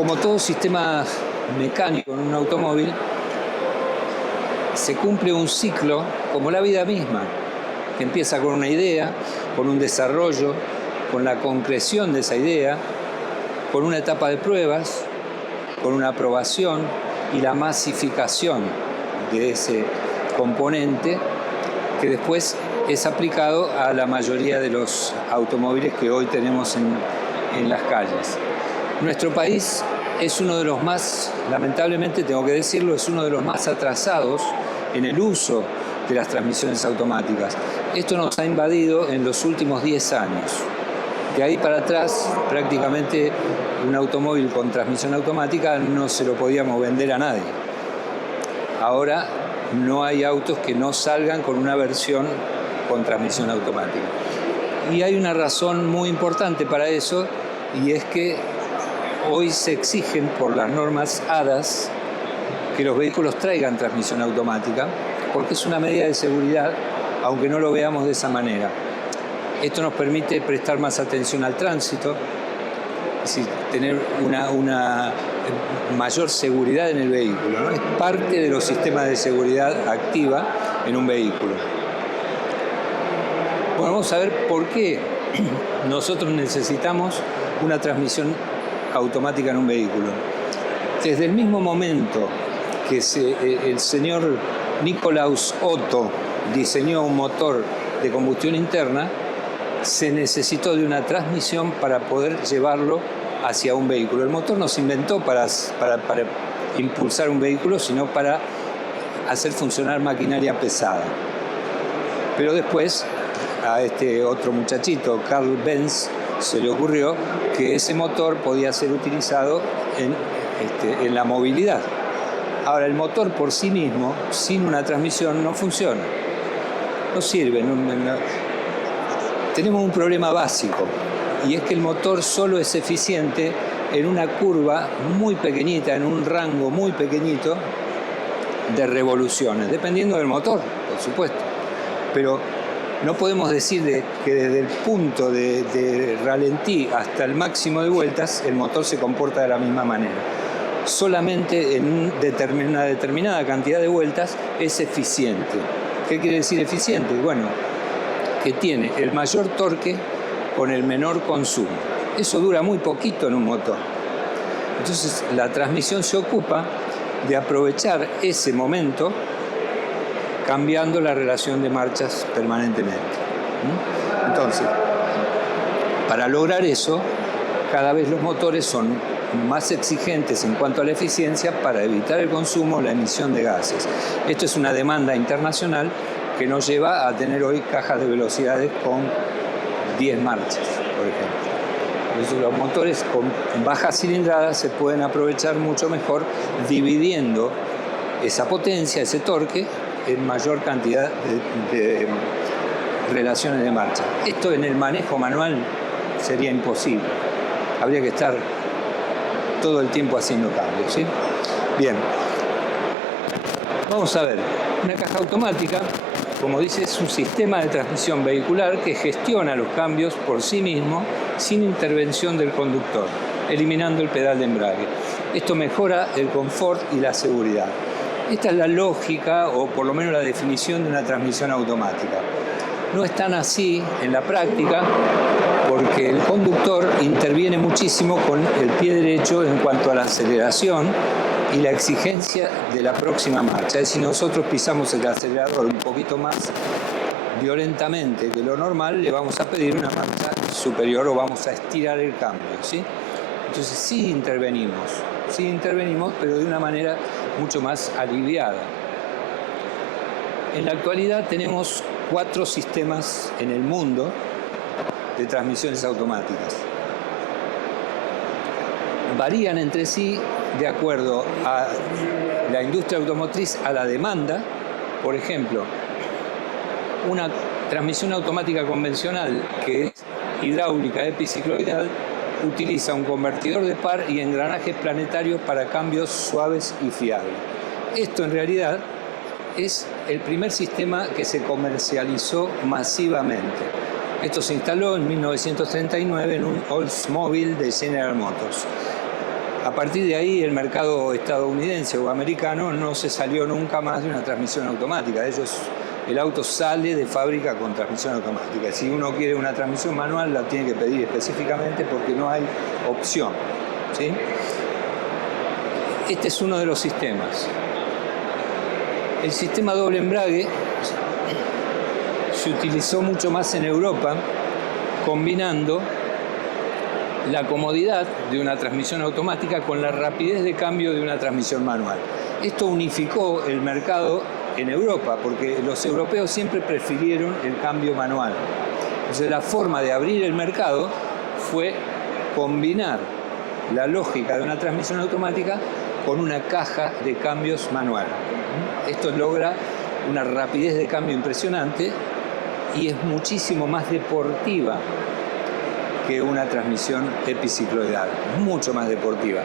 Como todo sistema mecánico en un automóvil, se cumple un ciclo como la vida misma, que empieza con una idea, con un desarrollo, con la concreción de esa idea, con una etapa de pruebas, con una aprobación y la masificación de ese componente que después es aplicado a la mayoría de los automóviles que hoy tenemos en las calles. Nuestro país es uno de los más, lamentablemente tengo que decirlo, es uno de los más atrasados en el uso de las transmisiones automáticas. Esto nos ha invadido en los últimos 10 años. De ahí para atrás, prácticamente un automóvil con transmisión automática no se lo podíamos vender a nadie. Ahora no hay autos que no salgan con una versión con transmisión automática. Y hay una razón muy importante para eso, y es que hoy se exigen por las normas ADAS que los vehículos traigan transmisión automática, porque es una medida de seguridad, aunque no lo veamos de esa manera. Esto nos permite prestar más atención al tránsito, es decir, tener una mayor seguridad en el vehículo, ¿no? Es parte de los sistemas de seguridad activa en un vehículo. Bueno, vamos a ver por qué nosotros necesitamos una transmisión automática en un vehículo. Desde el mismo momento que el señor Nikolaus Otto diseñó un motor de combustión interna, se necesitó de una transmisión para poder llevarlo hacia un vehículo. El motor no se inventó para impulsar un vehículo, sino para hacer funcionar maquinaria pesada. Pero después a este otro muchachito, Carl Benz, se le ocurrió que ese motor podía ser utilizado en la movilidad. Ahora, el motor por sí mismo, sin una transmisión, no funciona. No sirve. Tenemos un problema básico, y es que el motor solo es eficiente en una curva muy pequeñita, en un rango muy pequeñito de revoluciones, dependiendo del motor, por supuesto. Pero no podemos decir que desde el punto de ralentí hasta el máximo de vueltas el motor se comporta de la misma manera. Solamente en una determinada cantidad de vueltas es eficiente. ¿Qué quiere decir eficiente? Bueno, que tiene el mayor torque con el menor consumo. Eso dura muy poquito en un motor. Entonces la transmisión se ocupa de aprovechar ese momento cambiando la relación de marchas permanentemente. Entonces, para lograr eso, cada vez los motores son más exigentes en cuanto a la eficiencia para evitar el consumo, la emisión de gases. Esto es una demanda internacional que nos lleva a tener hoy cajas de velocidades con 10 marchas, por ejemplo. Por eso los motores con baja cilindrada se pueden aprovechar mucho mejor dividiendo esa potencia, ese torque, en mayor cantidad de relaciones de marcha. Esto en el manejo manual sería imposible. Habría que estar todo el tiempo haciendo cambios, ¿sí? Bien. Vamos a ver. Una caja automática, como dice, es un sistema de transmisión vehicular que gestiona los cambios por sí mismo sin intervención del conductor, eliminando el pedal de embrague. Esto mejora el confort y la seguridad. Esta es la lógica, o por lo menos la definición de una transmisión automática. No es tan así en la práctica, porque el conductor interviene muchísimo con el pie derecho en cuanto a la aceleración y la exigencia de la próxima marcha. Es decir, nosotros pisamos el acelerador un poquito más violentamente que lo normal, le vamos a pedir una marcha superior o vamos a estirar el cambio, ¿sí? Entonces sí intervenimos, pero de una manera mucho más aliviada. En la actualidad tenemos 4 sistemas en el mundo de transmisiones automáticas. Varían entre sí de acuerdo a la industria automotriz, a la demanda. Por ejemplo, una transmisión automática convencional que es hidráulica epicicloidal utiliza un convertidor de par y engranajes planetarios para cambios suaves y fiables. Esto en realidad es el primer sistema que se comercializó masivamente. Esto se instaló en 1939 en un Oldsmobile de General Motors. A partir de ahí el mercado estadounidense o americano no se salió nunca más de una transmisión automática. El auto sale de fábrica con transmisión automática. Si uno quiere una transmisión manual la tiene que pedir específicamente porque no hay opción, ¿sí? Este es uno de los sistemas. El sistema doble embrague se utilizó mucho más en Europa, combinando la comodidad de una transmisión automática con la rapidez de cambio de una transmisión manual. Esto unificó el mercado en Europa, porque los europeos siempre prefirieron el cambio manual. Entonces la forma de abrir el mercado fue combinar la lógica de una transmisión automática con una caja de cambios manual. Esto logra una rapidez de cambio impresionante y es muchísimo más deportiva que una transmisión epicicloidal, mucho más deportiva.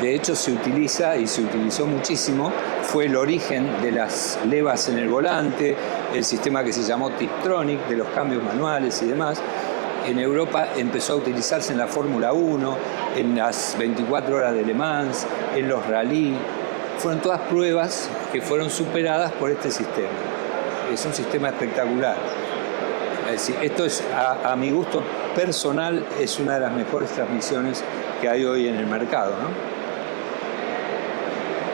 De hecho se utiliza y se utilizó muchísimo, fue el origen de las levas en el volante, el sistema que se llamó Tiptronic, de los cambios manuales y demás. En Europa empezó a utilizarse en la Fórmula 1, en las 24 horas de Le Mans, en los rally. Fueron todas pruebas que fueron superadas por este sistema. Es un sistema espectacular. Es decir, esto es, a mi gusto personal, es una de las mejores transmisiones que hay hoy en el mercado, ¿no?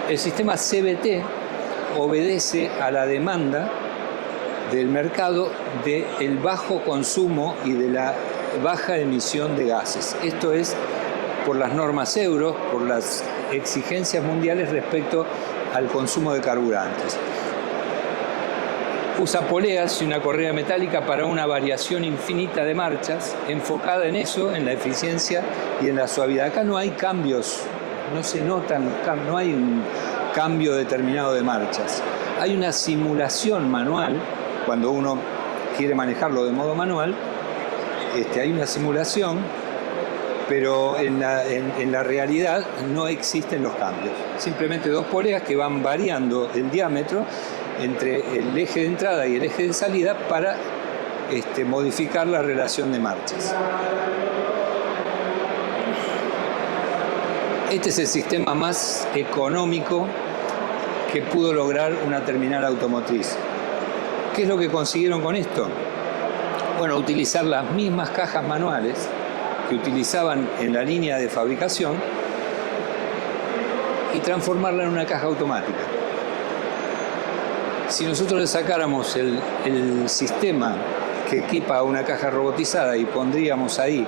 El sistema CVT obedece a la demanda del mercado del bajo consumo y de la baja emisión de gases. Esto es por las normas Euro, por las exigencias mundiales respecto al consumo de carburantes. Usa poleas y una correa metálica para una variación infinita de marchas, enfocada en eso, en la eficiencia y en la suavidad. Acá no hay cambios, no se notan, no hay un cambio determinado de marchas. Hay una simulación manual, cuando uno quiere manejarlo de modo manual, hay una simulación, pero en la realidad no existen los cambios. Simplemente dos poleas que van variando el diámetro entre el eje de entrada y el eje de salida para modificar la relación de marchas. Este es el sistema más económico que pudo lograr una terminal automotriz. ¿Qué es lo que consiguieron con esto? Bueno, utilizar las mismas cajas manuales que utilizaban en la línea de fabricación y transformarla en una caja automática. Si nosotros le sacáramos el sistema que equipa una caja robotizada y pondríamos ahí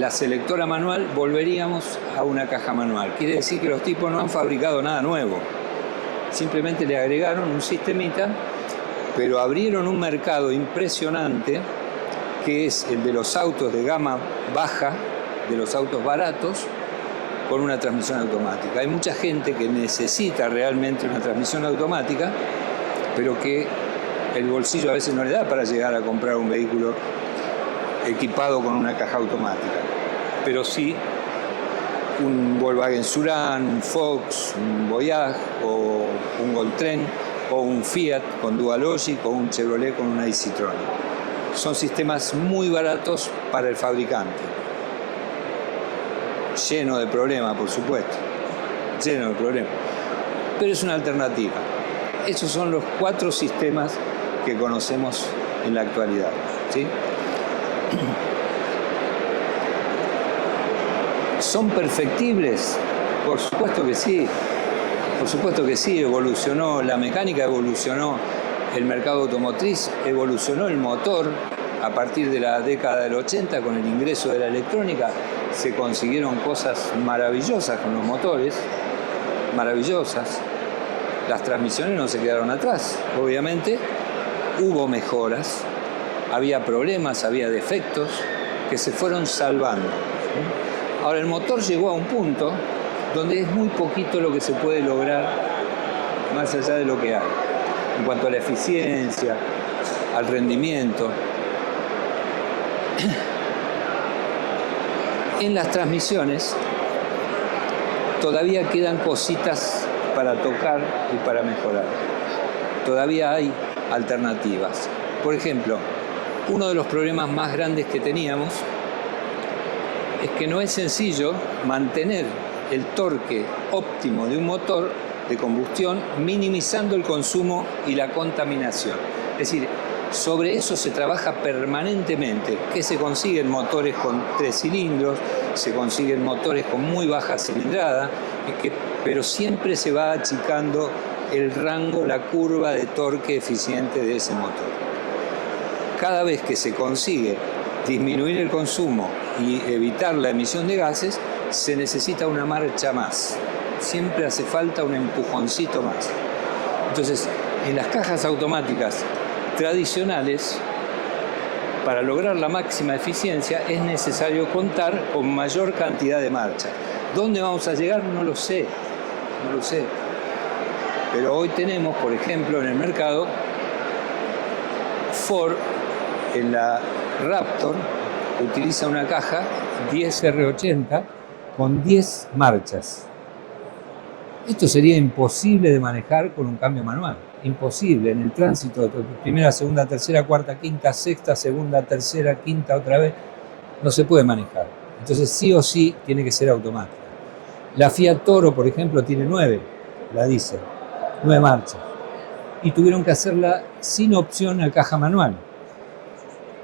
la selectora manual, volveríamos a una caja manual. Quiere decir que los tipos no han fabricado nada nuevo. Simplemente le agregaron un sistemita, pero abrieron un mercado impresionante que es el de los autos de gama baja, de los autos baratos, con una transmisión automática. Hay mucha gente que necesita realmente una transmisión automática, pero que el bolsillo a veces no le da para llegar a comprar un vehículo equipado con una caja automática. Pero sí un Volkswagen Surán, un Fox, un Voyage o un Goldtrend o un Fiat con Dual Logic o un Chevrolet con una e-Citroën. Son sistemas muy baratos para el fabricante. Lleno de problemas, por supuesto. Lleno de problemas. Pero es una alternativa. Esos son los 4 sistemas que conocemos en la actualidad, ¿sí? ¿Son perfectibles? Por supuesto que sí. Por supuesto que sí. Evolucionó la mecánica, evolucionó el mercado automotriz, evolucionó el motor. A partir de la década del 80, con el ingreso de la electrónica, se consiguieron cosas maravillosas con los motores, maravillosas. Las transmisiones no se quedaron atrás. Obviamente hubo mejoras, había problemas, había defectos que se fueron salvando. Ahora el motor llegó a un punto donde es muy poquito lo que se puede lograr más allá de lo que hay, en cuanto a la eficiencia, al rendimiento. En las transmisiones todavía quedan cositas para tocar y para mejorar. Todavía hay alternativas. Por ejemplo, uno de los problemas más grandes que teníamos es que no es sencillo mantener el torque óptimo de un motor de combustión, minimizando el consumo y la contaminación. Es decir, sobre eso se trabaja permanentemente, que se consiguen motores con 3 cilindros, se consiguen motores con muy baja cilindrada, pero siempre se va achicando el rango, la curva de torque eficiente de ese motor. Cada vez que se consigue disminuir el consumo y evitar la emisión de gases, se necesita una marcha más. Siempre hace falta un empujoncito más. Entonces, en las cajas automáticas tradicionales, para lograr la máxima eficiencia es necesario contar con mayor cantidad de marchas. ¿Dónde vamos a llegar? No lo sé. Pero hoy tenemos, por ejemplo, en el mercado, Ford en la Raptor utiliza una caja 10R80 con 10 marchas. Esto sería imposible de manejar con un cambio manual. Imposible. En el tránsito de primera, segunda, tercera, cuarta, quinta, sexta, segunda, tercera, quinta, otra vez, no se puede manejar. Entonces sí o sí tiene que ser automática. La Fiat Toro, por ejemplo, tiene 9, la diésel, 9 marchas. Y tuvieron que hacerla sin opción a caja manual.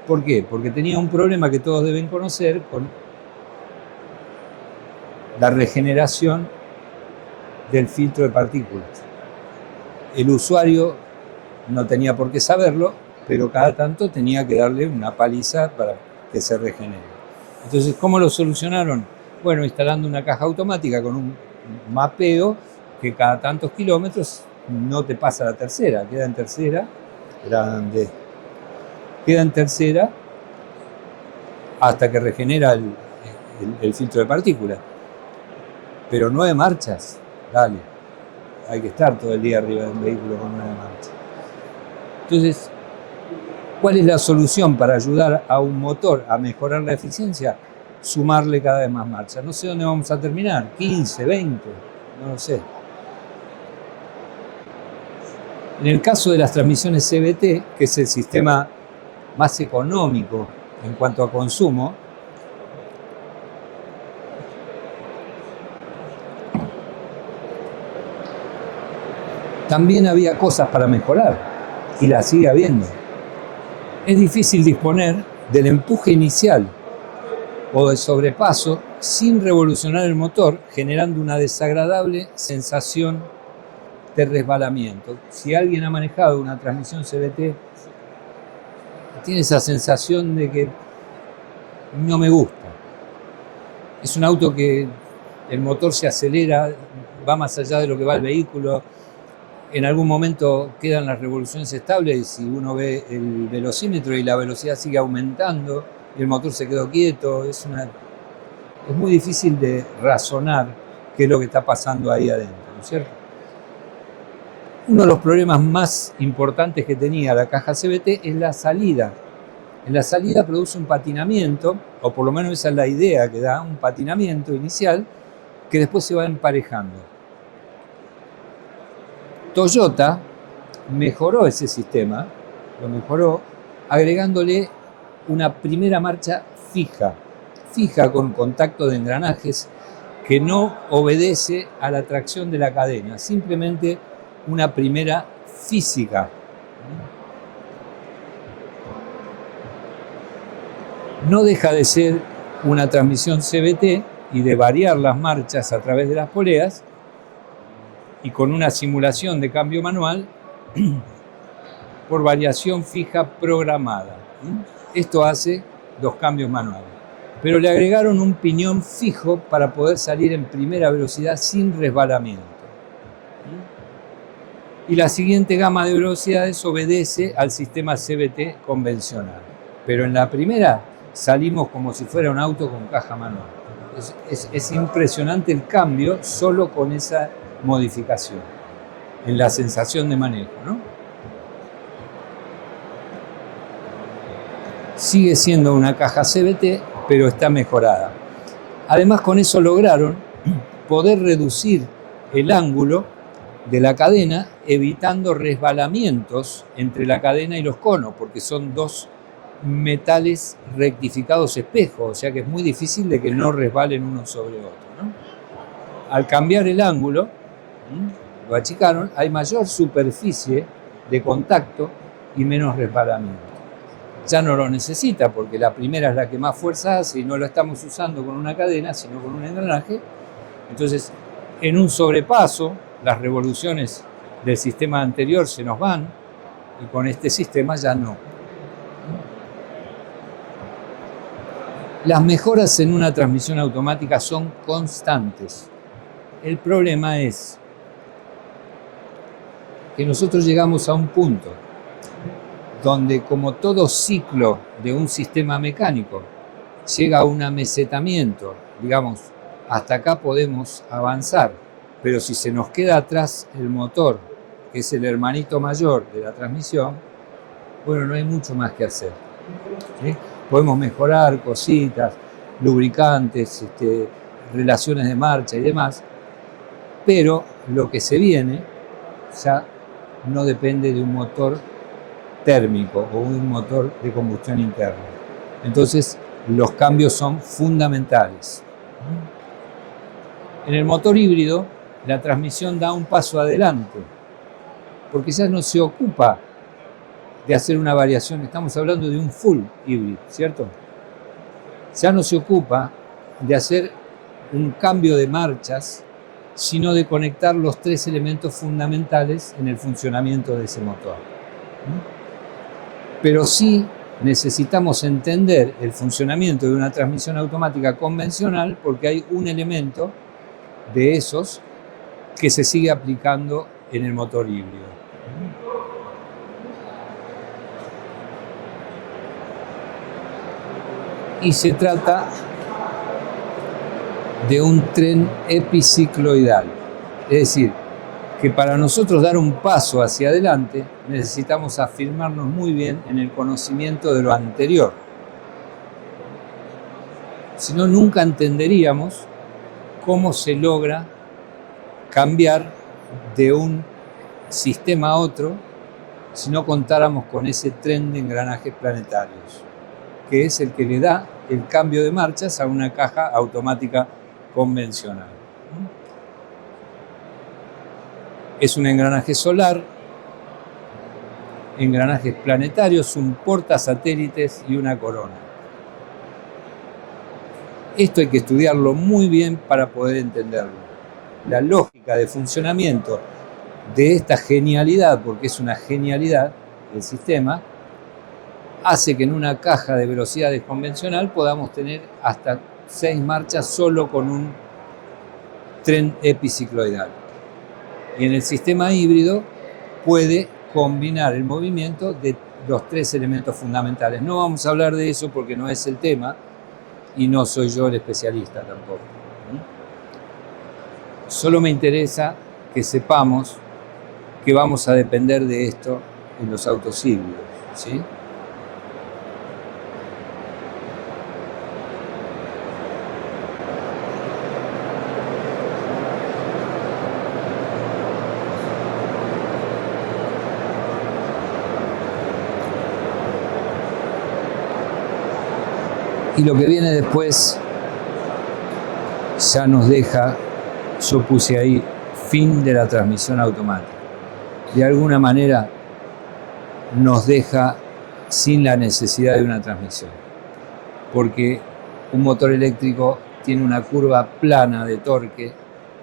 ¿Por qué? Porque tenía un problema que todos deben conocer con la regeneración del filtro de partículas. El usuario no tenía por qué saberlo, pero cada tanto tenía que darle una paliza para que se regenere. Entonces, ¿cómo lo solucionaron? Bueno, instalando una caja automática con un mapeo que cada tantos kilómetros no te pasa la tercera, queda en tercera, hasta que regenera el filtro de partículas. Pero 9 marchas, dale, hay que estar todo el día arriba de un vehículo con 9 marchas. Entonces, ¿cuál es la solución para ayudar a un motor a mejorar la eficiencia? Sumarle cada vez más marchas. No sé dónde vamos a terminar, 15, 20, no lo sé. En el caso de las transmisiones CVT, que es el sistema más económico en cuanto a consumo, también había cosas para mejorar y las sigue habiendo. Es difícil disponer del empuje inicial o del sobrepaso sin revolucionar el motor, generando una desagradable sensación de resbalamiento. Si alguien ha manejado una transmisión CVT, tiene esa sensación de que no me gusta. Es un auto que el motor se acelera, va más allá de lo que va el vehículo. En algún momento quedan las revoluciones estables y uno ve el velocímetro y la velocidad sigue aumentando y el motor se quedó quieto. Es muy difícil de razonar qué es lo que está pasando ahí adentro, ¿no es cierto? Uno de los problemas más importantes que tenía la caja CVT es la salida. En la salida produce un patinamiento, o por lo menos esa es la idea que da, un patinamiento inicial que después se va emparejando. Toyota mejoró ese sistema, lo mejoró agregándole una primera marcha fija con contacto de engranajes que no obedece a la tracción de la cadena, simplemente una primera física. No deja de ser una transmisión CVT y de variar las marchas a través de las poleas y con una simulación de cambio manual por variación fija programada. Esto hace 2 cambios manuales. Pero le agregaron un piñón fijo para poder salir en primera velocidad sin resbalamiento. Y la siguiente gama de velocidades obedece al sistema CVT convencional. Pero en la primera salimos como si fuera un auto con caja manual. Es impresionante el cambio solo con esa modificación en la sensación de manejo, ¿no? Sigue siendo una caja CVT, pero está mejorada. Además, con eso lograron poder reducir el ángulo de la cadena, evitando resbalamientos entre la cadena y los conos, porque son 2 metales rectificados espejos, o sea que es muy difícil de que no resbalen uno sobre otro, ¿no? Al cambiar el ángulo, lo achicaron, hay mayor superficie de contacto y menos resbalamiento. Ya no lo necesita porque la primera es la que más fuerza hace y no lo estamos usando con una cadena, sino con un engranaje. Entonces, en un sobrepaso, las revoluciones del sistema anterior se nos van y con este sistema ya no. Las mejoras en una transmisión automática son constantes. El problema es que nosotros llegamos a un punto donde, como todo ciclo de un sistema mecánico, llega a un amesetamiento, digamos, hasta acá podemos avanzar, pero si se nos queda atrás el motor, que es el hermanito mayor de la transmisión, bueno, no hay mucho más que hacer, ¿sí? Podemos mejorar cositas, lubricantes, relaciones de marcha y demás, pero lo que se viene ya no depende de un motor térmico o un motor de combustión interna. Entonces, los cambios son fundamentales. En el motor híbrido, la transmisión da un paso adelante, porque ya no se ocupa de hacer una variación. Estamos hablando de un full híbrido, ¿cierto? Ya no se ocupa de hacer un cambio de marchas, sino de conectar los tres elementos fundamentales en el funcionamiento de ese motor. Pero sí necesitamos entender el funcionamiento de una transmisión automática convencional porque hay un elemento de esos que se sigue aplicando en el motor híbrido. Y se trata de un tren epicicloidal, es decir, que para nosotros dar un paso hacia adelante necesitamos afirmarnos muy bien en el conocimiento de lo anterior. Si no, nunca entenderíamos cómo se logra cambiar de un sistema a otro si no contáramos con ese tren de engranajes planetarios, que es el que le da el cambio de marchas a una caja automática convencional. Es un engranaje solar, engranajes planetarios, un portasatélites y una corona. Esto hay que estudiarlo muy bien para poder entenderlo. La lógica de funcionamiento de esta genialidad, porque es una genialidad del sistema, hace que en una caja de velocidades convencional podamos tener hasta 6 marchas solo con un tren epicicloidal. Y en el sistema híbrido puede combinar el movimiento de los tres elementos fundamentales. No vamos a hablar de eso porque no es el tema y no soy yo el especialista tampoco. Solo me interesa que sepamos que vamos a depender de esto en los autos híbridos, ¿sí? Y lo que viene después ya nos deja, yo puse ahí, fin de la transmisión automática. De alguna manera nos deja sin la necesidad de una transmisión, porque un motor eléctrico tiene una curva plana de torque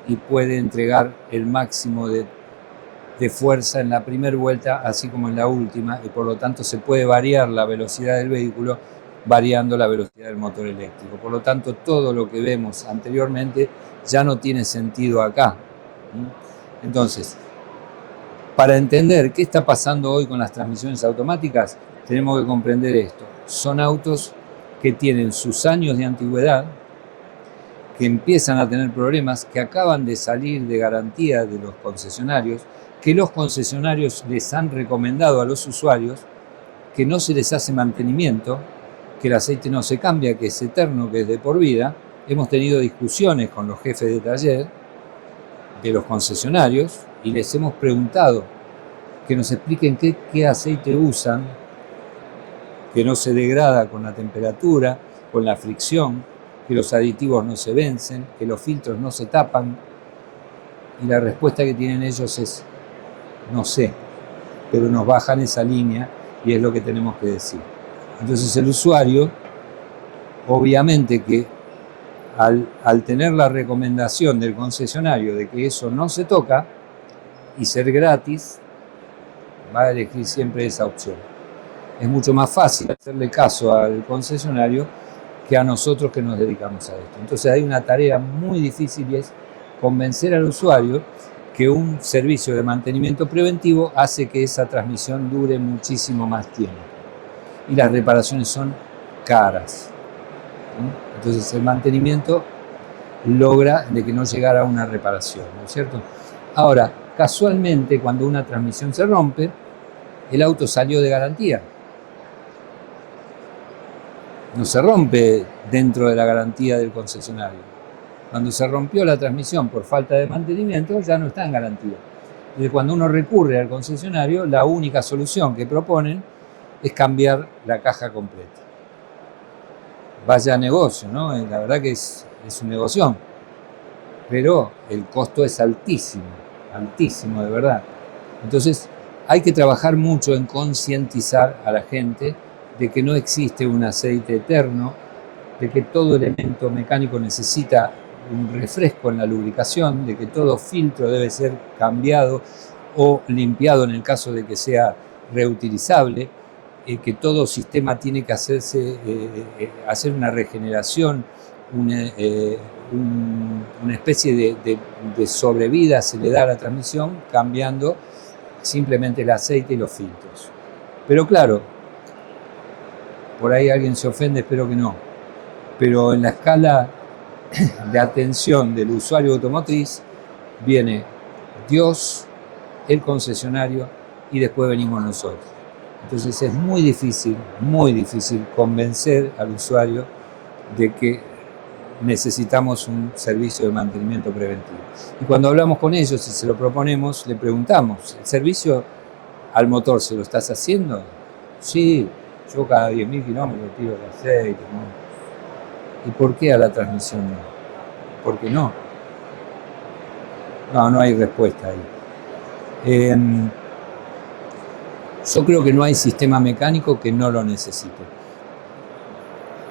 y puede entregar el máximo de fuerza en la primera vuelta, así como en la última, y por lo tanto se puede variar la velocidad del vehículo variando la velocidad del motor eléctrico. Por lo tanto, todo lo que vemos anteriormente ya no tiene sentido acá. Entonces, para entender qué está pasando hoy con las transmisiones automáticas, tenemos que comprender esto. Son autos que tienen sus años de antigüedad, que empiezan a tener problemas, que acaban de salir de garantía de los concesionarios, que los concesionarios les han recomendado a los usuarios que no se les hace mantenimiento, que el aceite no se cambia, que es eterno, que es de por vida. Hemos tenido discusiones con los jefes de taller de los concesionarios y les hemos preguntado que nos expliquen qué aceite usan, que no se degrada con la temperatura, con la fricción, que los aditivos no se vencen, que los filtros no se tapan, Y la respuesta que tienen ellos es, no sé, pero nos bajan esa línea y es lo que tenemos que decir. Entonces el usuario, obviamente que al tener la recomendación del concesionario de que eso no se toca y ser gratis, va a elegir siempre esa opción. Es mucho más fácil hacerle caso al concesionario que a nosotros que nos dedicamos a esto. Entonces hay una tarea muy difícil y es convencer al usuario que un servicio de mantenimiento preventivo hace que esa transmisión dure muchísimo más tiempo. Y las reparaciones son caras. Entonces el mantenimiento logra de que no llegara a una reparación, ¿no es cierto? Ahora, casualmente, cuando una transmisión se rompe, el auto salió de garantía. No se rompe dentro de la garantía del concesionario. Cuando se rompió la transmisión por falta de mantenimiento, ya no está en garantía. Entonces, cuando uno recurre al concesionario, la única solución que proponen es cambiar la caja completa. Vaya negocio, ¿no? La verdad que es un negocio, pero el costo es altísimo, altísimo de verdad. Entonces hay que trabajar mucho en concientizar a la gente de que no existe un aceite eterno, de que todo elemento mecánico necesita un refresco en la lubricación, de que todo filtro debe ser cambiado o limpiado en el caso de que sea reutilizable, que todo sistema tiene que hacer una regeneración, una especie de sobrevida se le da a la transmisión cambiando simplemente el aceite y los filtros. Pero claro, por ahí alguien se ofende, espero que no, pero en la escala de atención del usuario automotriz viene Dios, el concesionario y después venimos nosotros. Entonces es muy difícil convencer al usuario de que necesitamos un servicio de mantenimiento preventivo. Y cuando hablamos con ellos y se lo proponemos, le preguntamos, ¿el servicio al motor se lo estás haciendo? Sí, yo cada 10.000 kilómetros tiro el aceite, ¿no? ¿Y por qué a la transmisión no? ¿Por qué no? No hay respuesta ahí. Yo creo que no hay sistema mecánico que no lo necesite.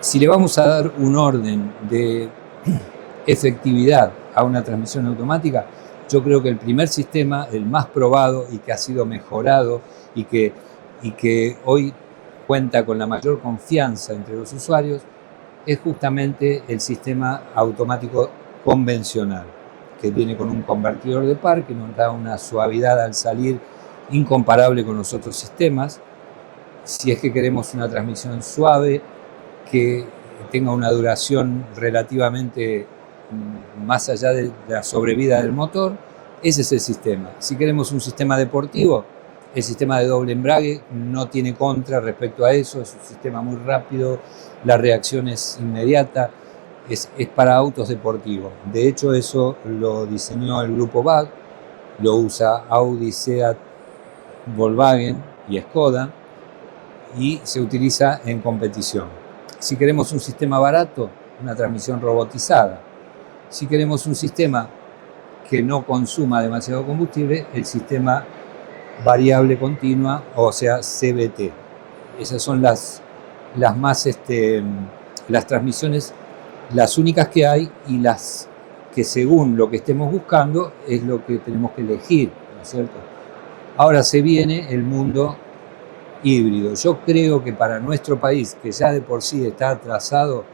Si le vamos a dar un orden de efectividad a una transmisión automática, yo creo que el primer sistema, el más probado y que ha sido mejorado y que hoy cuenta con la mayor confianza entre los usuarios, es justamente el sistema automático convencional, que viene con un convertidor de par que nos da una suavidad al salir incomparable con los otros sistemas. Si es que queremos una transmisión suave, que tenga una duración relativamente más allá de la sobrevida del motor, ese es el sistema. Si queremos un sistema deportivo, el sistema de doble embrague no tiene contra respecto a eso, es un sistema muy rápido, la reacción es inmediata, es para autos deportivos. De hecho, eso lo diseñó el grupo VAG, lo usa Audi, Seat, Volkswagen y Skoda, y se utiliza en competición. Si queremos un sistema barato, una transmisión robotizada. Si queremos un sistema que no consuma demasiado combustible, el sistema variable continua, o sea, CVT. Esas son las transmisiones, las únicas que hay y las que según lo que estemos buscando es lo que tenemos que elegir, ¿no es cierto? Ahora se viene el mundo híbrido. Yo creo que para nuestro país, que ya de por sí está atrasado,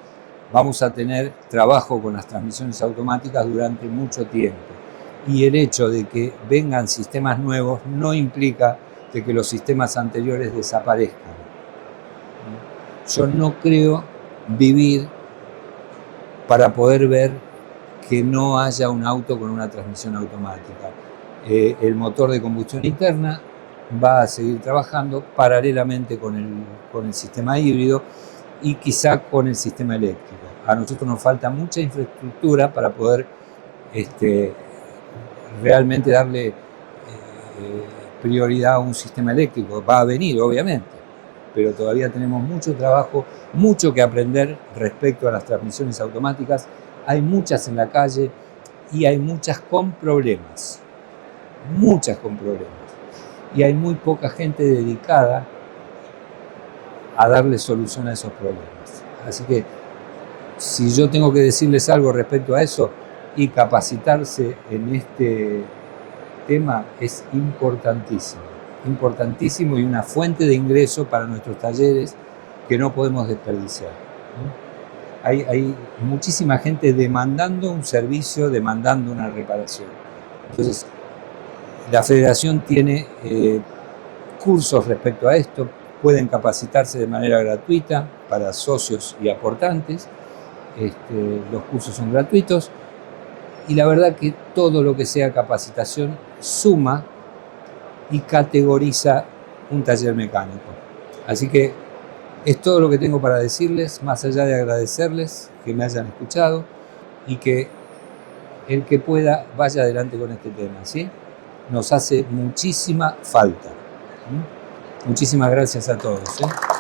vamos a tener trabajo con las transmisiones automáticas durante mucho tiempo. Y el hecho de que vengan sistemas nuevos no implica de que los sistemas anteriores desaparezcan. Yo no creo vivir para poder ver que no haya un auto con una transmisión automática. El motor de combustión interna va a seguir trabajando paralelamente con el sistema híbrido y quizá con el sistema eléctrico. A nosotros nos falta mucha infraestructura para poder realmente darle prioridad a un sistema eléctrico. Va a venir, obviamente, pero todavía tenemos mucho trabajo, mucho que aprender respecto a las transmisiones automáticas. Hay muchas en la calle, y hay muchas con problemas. Muchas con problemas. Y hay muy poca gente dedicada a darle solución a esos problemas. Así que si yo tengo que decirles algo respecto a eso, y capacitarse en este tema es importantísimo. Importantísimo y una fuente de ingreso para nuestros talleres que no podemos desperdiciar. Hay muchísima gente demandando un servicio, demandando una reparación. Entonces, la federación tiene cursos respecto a esto, pueden capacitarse de manera gratuita para socios y aportantes. Los cursos son gratuitos y la verdad que todo lo que sea capacitación suma y categoriza un taller mecánico. Así que es todo lo que tengo para decirles, más allá de agradecerles que me hayan escuchado y que el que pueda vaya adelante con este tema, ¿sí? Nos hace muchísima falta. Muchísimas gracias a todos, ¿eh?